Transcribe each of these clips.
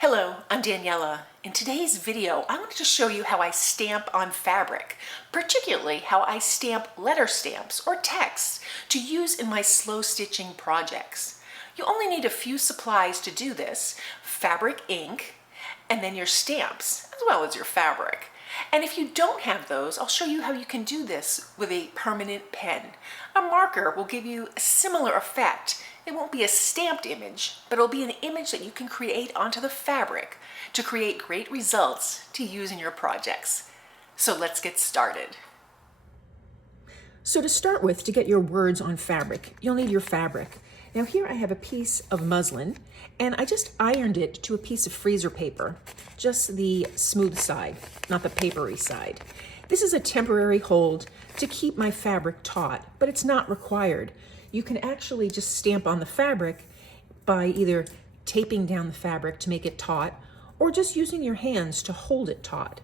Hello, I'm Daniela. In today's video, I wanted to show you how I stamp on fabric, particularly how I stamp letter stamps or text to use in my slow stitching projects. You only need a few supplies to do this: fabric ink, and then your stamps, as well as your fabric. And if you don't have those, I'll show you how you can do this with a permanent pen. A marker will give you a similar effect. It won't be a stamped image, but it'll be an image that you can create onto the fabric to create great results to use in your projects. So let's get started. So to start with, to get your words on fabric, you'll need your fabric. Now here I have a piece of muslin, and I just ironed it to a piece of freezer paper, just the smooth side, not the papery side. This is a temporary hold to keep my fabric taut, but it's not required. You can actually just stamp on the fabric by either taping down the fabric to make it taut, or just using your hands to hold it taut.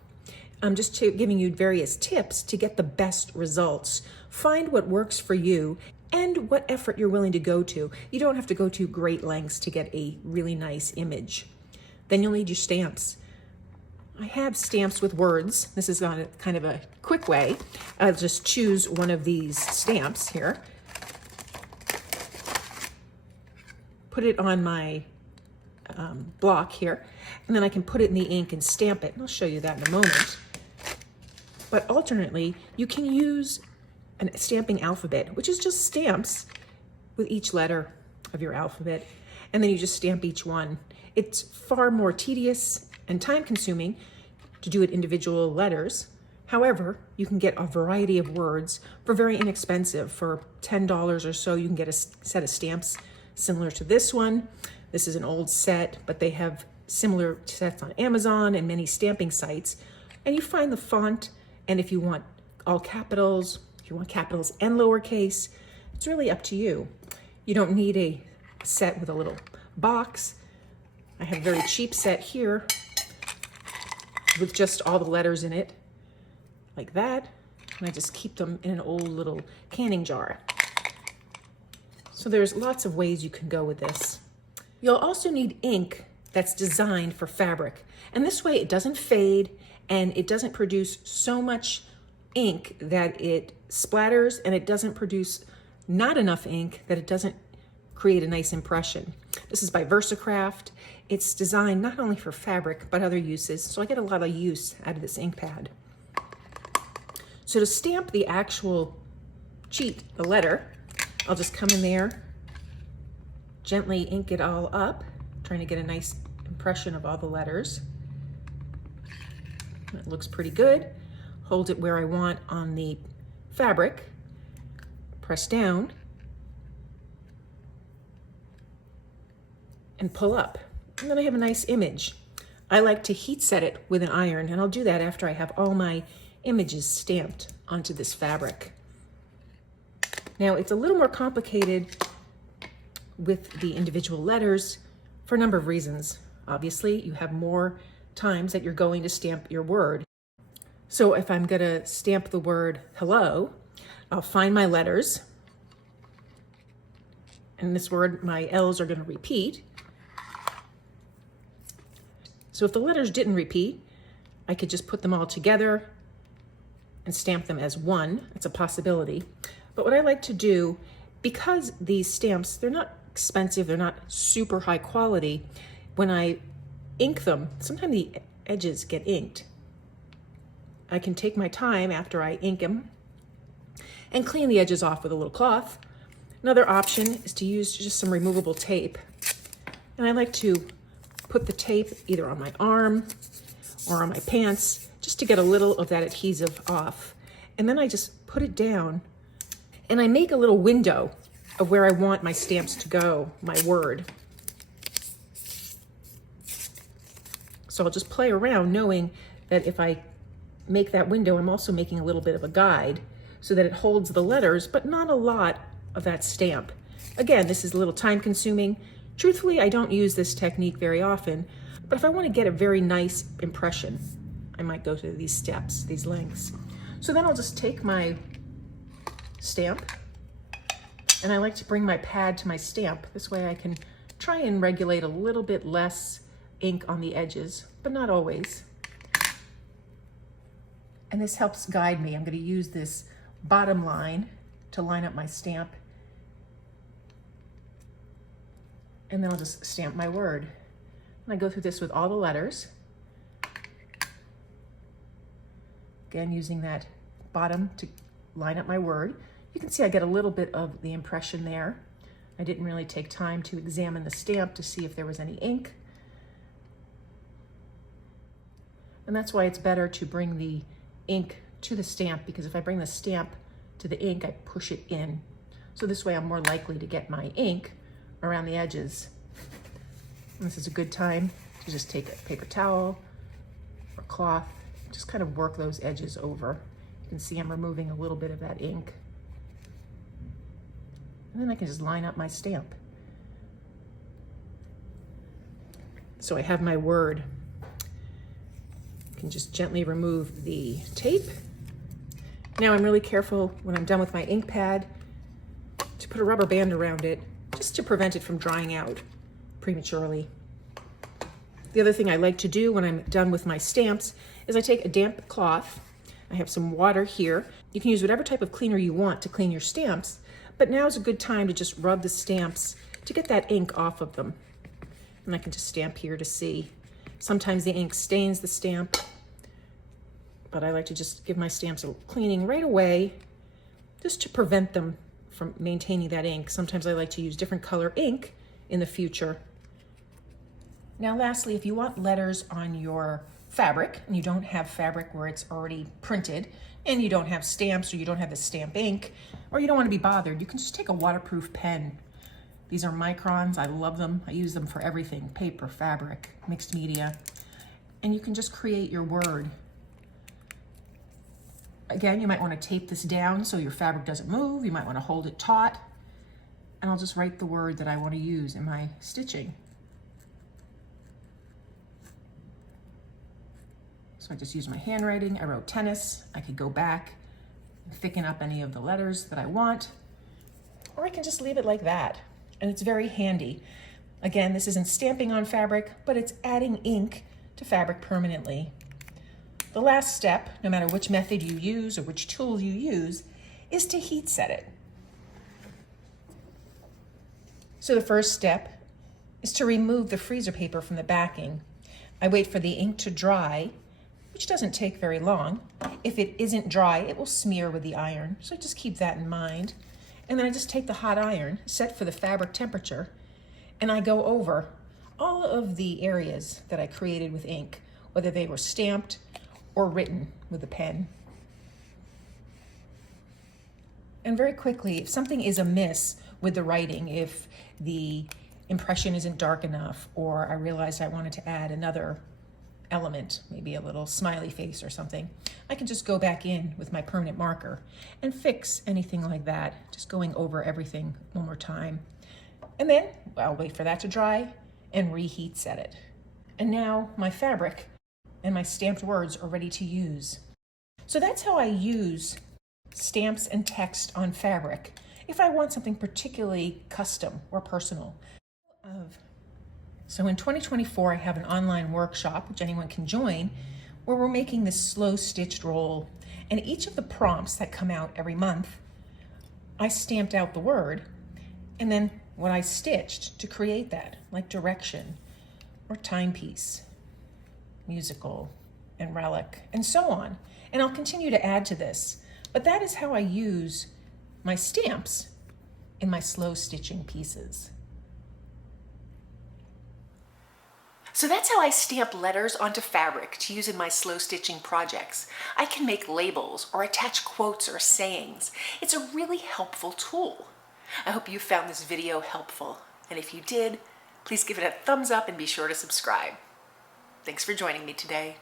I'm just giving you various tips to get the best results. Find what works for you and what effort you're willing to go to. You don't have to go to great lengths to get a really nice image. Then you'll need your stamps. I have stamps with words. This is on a kind of a quick way. I'll just choose one of these stamps here, put it on my block here, and then I can put it in the ink and stamp it. And I'll show you that in a moment. But alternately, you can use a stamping alphabet, which is just stamps with each letter of your alphabet, and then you just stamp each one. It's far more tedious and time-consuming to do it individual letters. However, you can get a variety of words for very inexpensive. For $10 or so, you can get a set of stamps similar to this one. This is an old set, but they have similar sets on Amazon and many stamping sites. And you find the font, and if you want all capitals, if you want capitals and lowercase, it's really up to you. You don't need a set with a little box. I have a very cheap set here with just all the letters in it, like that. And I just keep them in an old little canning jar. So there's lots of ways you can go with this. You'll also need ink that's designed for fabric. And this way it doesn't fade and it doesn't produce so much ink that it splatters, and it doesn't produce not enough ink that it doesn't create a nice impression. This is by VersaCraft. It's designed not only for fabric, but other uses. So I get a lot of use out of this ink pad. So to stamp the actual sheet, the letter, I'll just come in there, gently ink it all up, trying to get a nice impression of all the letters. It looks pretty good. Hold it where I want on the fabric, press down, and pull up. And then I have a nice image. I like to heat set it with an iron, and I'll do that after I have all my images stamped onto this fabric. Now, it's a little more complicated with the individual letters for a number of reasons. Obviously, you have more times that you're going to stamp your word. So if I'm gonna stamp the word hello, I'll find my letters. And this word, my L's are gonna repeat. So if the letters didn't repeat, I could just put them all together and stamp them as one. It's a possibility. But what I like to do, because these stamps, they're not expensive, they're not super high quality, when I ink them, sometimes the edges get inked. I can take my time after I ink them and clean the edges off with a little cloth. Another option is to use just some removable tape. And I like to put the tape either on my arm or on my pants just to get a little of that adhesive off. And then I just put it down and I make a little window of where I want my stamps to go, my word. So I'll just play around knowing that if I make that window, I'm also making a little bit of a guide so that it holds the letters, but not a lot of that stamp. Again, this is a little time consuming. Truthfully, I don't use this technique very often, but if I want to get a very nice impression, I might go to these steps, these lengths. So then I'll just take my stamp, and I like to bring my pad to my stamp. This way I can try and regulate a little bit less ink on the edges, but not always. And this helps guide me. I'm going to use this bottom line to line up my stamp. And then I'll just stamp my word. And I go through this with all the letters. Again, using that bottom to line up my word. You can see I get a little bit of the impression there. I didn't really take time to examine the stamp to see if there was any ink. And that's why it's better to bring the ink to the stamp, because if I bring the stamp to the ink, I push it in. So this way I'm more likely to get my ink around the edges. And this is a good time to just take a paper towel or cloth, just kind of work those edges over. You can see I'm removing a little bit of that ink. And then I can just line up my stamp. So I have my word. I can just gently remove the tape. Now I'm really careful when I'm done with my ink pad to put a rubber band around it, just to prevent it from drying out prematurely. The other thing I like to do when I'm done with my stamps is I take a damp cloth. I have some water here. You can use whatever type of cleaner you want to clean your stamps, but now is a good time to just rub the stamps to get that ink off of them. And I can just stamp here to see. Sometimes the ink stains the stamp, but I like to just give my stamps a cleaning right away, just to prevent them from maintaining that ink. Sometimes I like to use different color ink in the future. Now lastly, if you want letters on your fabric and you don't have fabric where it's already printed, and you don't have stamps, or you don't have the stamp ink, or you don't want to be bothered, you can just take a waterproof pen. These are microns. I love them. I use them for everything: paper, fabric, mixed media. And you can just create your word. Again, you might want to tape this down so your fabric doesn't move. You might want to hold it taut. And I'll just write the word that I want to use in my stitching. So I just use my handwriting. I wrote tennis. I could go back and thicken up any of the letters that I want, or I can just leave it like that. And it's very handy. Again, this isn't stamping on fabric, but it's adding ink to fabric permanently. The last step, no matter which method you use or which tool you use, is to heat set it. So the first step is to remove the freezer paper from the backing. I wait for the ink to dry, which doesn't take very long. If it isn't dry, it will smear with the iron, so just keep that in mind. And then I just take the hot iron, set for the fabric temperature, and I go over all of the areas that I created with ink, whether they were stamped or written with a pen. And very quickly, if something is amiss with the writing, if the impression isn't dark enough, or I realized I wanted to add another element, maybe a little smiley face or something, I can just go back in with my permanent marker and fix anything like that, just going over everything one more time. And then I'll wait for that to dry and reheat set it. And now my fabric and my stamped words are ready to use. So that's how I use stamps and text on fabric if I want something particularly custom or personal. So in 2024, I have an online workshop, which anyone can join, where we're making this slow stitched roll. And each of the prompts that come out every month, I stamped out the word, and then what I stitched to create that, like direction or timepiece, musical and relic, and so on. And I'll continue to add to this, but that is how I use my stamps in my slow stitching pieces. So that's how I stamp letters onto fabric to use in my slow stitching projects. I can make labels or attach quotes or sayings. It's a really helpful tool. I hope you found this video helpful. And if you did, please give it a thumbs up and be sure to subscribe. Thanks for joining me today.